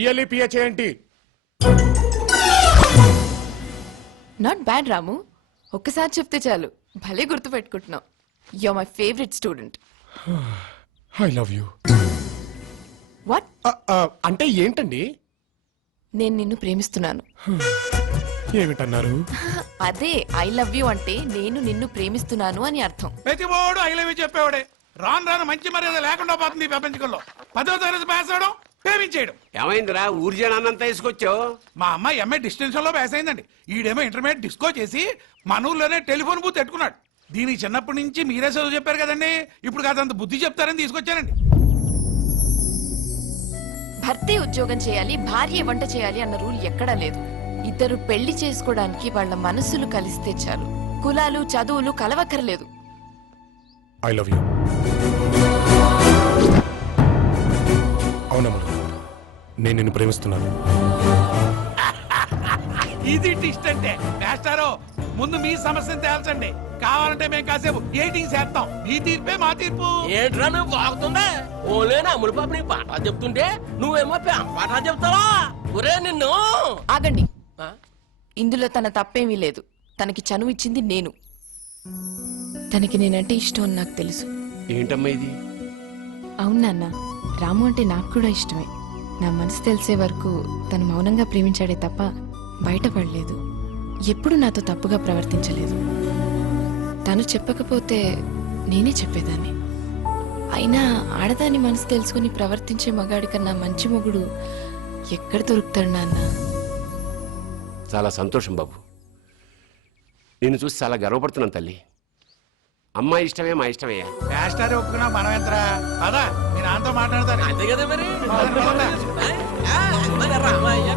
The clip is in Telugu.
ELEPH ఏంటి? నాట్ బ్యాడ్ రాము, ఒక్కసారి చెప్తే చాలు భలే గుర్తు పెట్టుకుంటున్నావు. You my favourite student. I love you. What? అంటే ఏంటండి? నేను నిన్ను ప్రేమిస్తున్నాను. ఏమిటన్నారు? అదే ఐ లవ్ యూ అంటే నేను నిన్ను ప్రేమిస్తున్నాను అని అర్థం. ప్రతివాడు ఐ లవ్ యూ చెప్పేవాడే. రాను రాను మంచి మర్యాద లేకుండా పోతుంది ఈ ప్రపంచంలో. 10వ తరగతి పాస్ అవడం, ప్రేమించేయడం. ఏమైందిరా ఊరి జనాన్నంతా వేసుకొచ్చావు? మా అమ్మాయి ఎంఏ డిస్టెన్షన్ లో పాస్ అయిందండి. ఈడేమో ఇంటర్మీడియట్ డిస్కో చేసి మన ఊర్లోనే టెలిఫోన్ బూత్ పెట్టుకున్నాడు. దీనికి చిన్నప్పటి నుంచి మీరే చదువు చెప్పారు కదండి, ఇప్పుడు కాదంత బుద్ధి చెప్తారని తీసుకొచ్చానండి. భర్తే ఉద్యోగం చేయాలి, భార్య వంట చేయాలి అన్న రూల్ ఎక్కడా లేదు. ఇద్దరు పెళ్లి చేసుకోవడానికి వాళ్ళ మనసులు కలిస్తే చాలు. కులాలు చదువులు కలవక్కర్లేదు. I love you. అవునమ్మా, నేను నిన్ను ప్రేమిస్తున్నాను. ఇది టిస్ట్ అంటే. మాస్టారో, ముందు మీ సమస్యను తేల్చండి. కావాలంటే మేము కాసేపు ఎయిటింగ్ చేస్తాం. మీ తీర్పే మా తీర్పు. ఏంట్రా నువ్వు బాగుతుందా? ఓలేనా అమ్ములు పాప నీకు పాఠా చెప్తుంటే నువ్వేమో పాఠా చెప్తావా? ఒరే నిన్ను. ఆగండి, ఇందులో తన తప్పేమీ లేదు. తనకి చనువు ఇచ్చింది నేను. తనకి నేనంటే ఇష్టం అని నాకు తెలుసు. ఏంటమ్మా ఇది? అవును నాన్న, రాము అంటే నాకు కూడా ఇష్టమే. నా మనసు తెలిసే వరకు తను మౌనంగా ప్రేమించాడే తప్ప బయటపడలేదు. ఎప్పుడు నాతో తప్పుగా ప్రవర్తించలేదు. తను చెప్పకపోతే నేనే చెప్పేదాన్ని. అయినా ఆడదాని మనసు తెలుసుకుని ప్రవర్తించే మగాడి కన్నా మంచి మొగుడు ఎక్కడ దొరుకుతాడు నాన్న? చాలా సంతోషం బాబు, నిన్ను చూసి చాలా గర్వపడుతున్నాను తల్లి. అమ్మాయి ఇష్టమే మా ఇష్టమయ్యా. మాస్టారే ఒప్పుకున్నా మనం ఎంతరా? అదా మీ నాన్నతో మాట్లాడతాను. అంతే కదా మరి. పదండి, పదండి. రామయ్య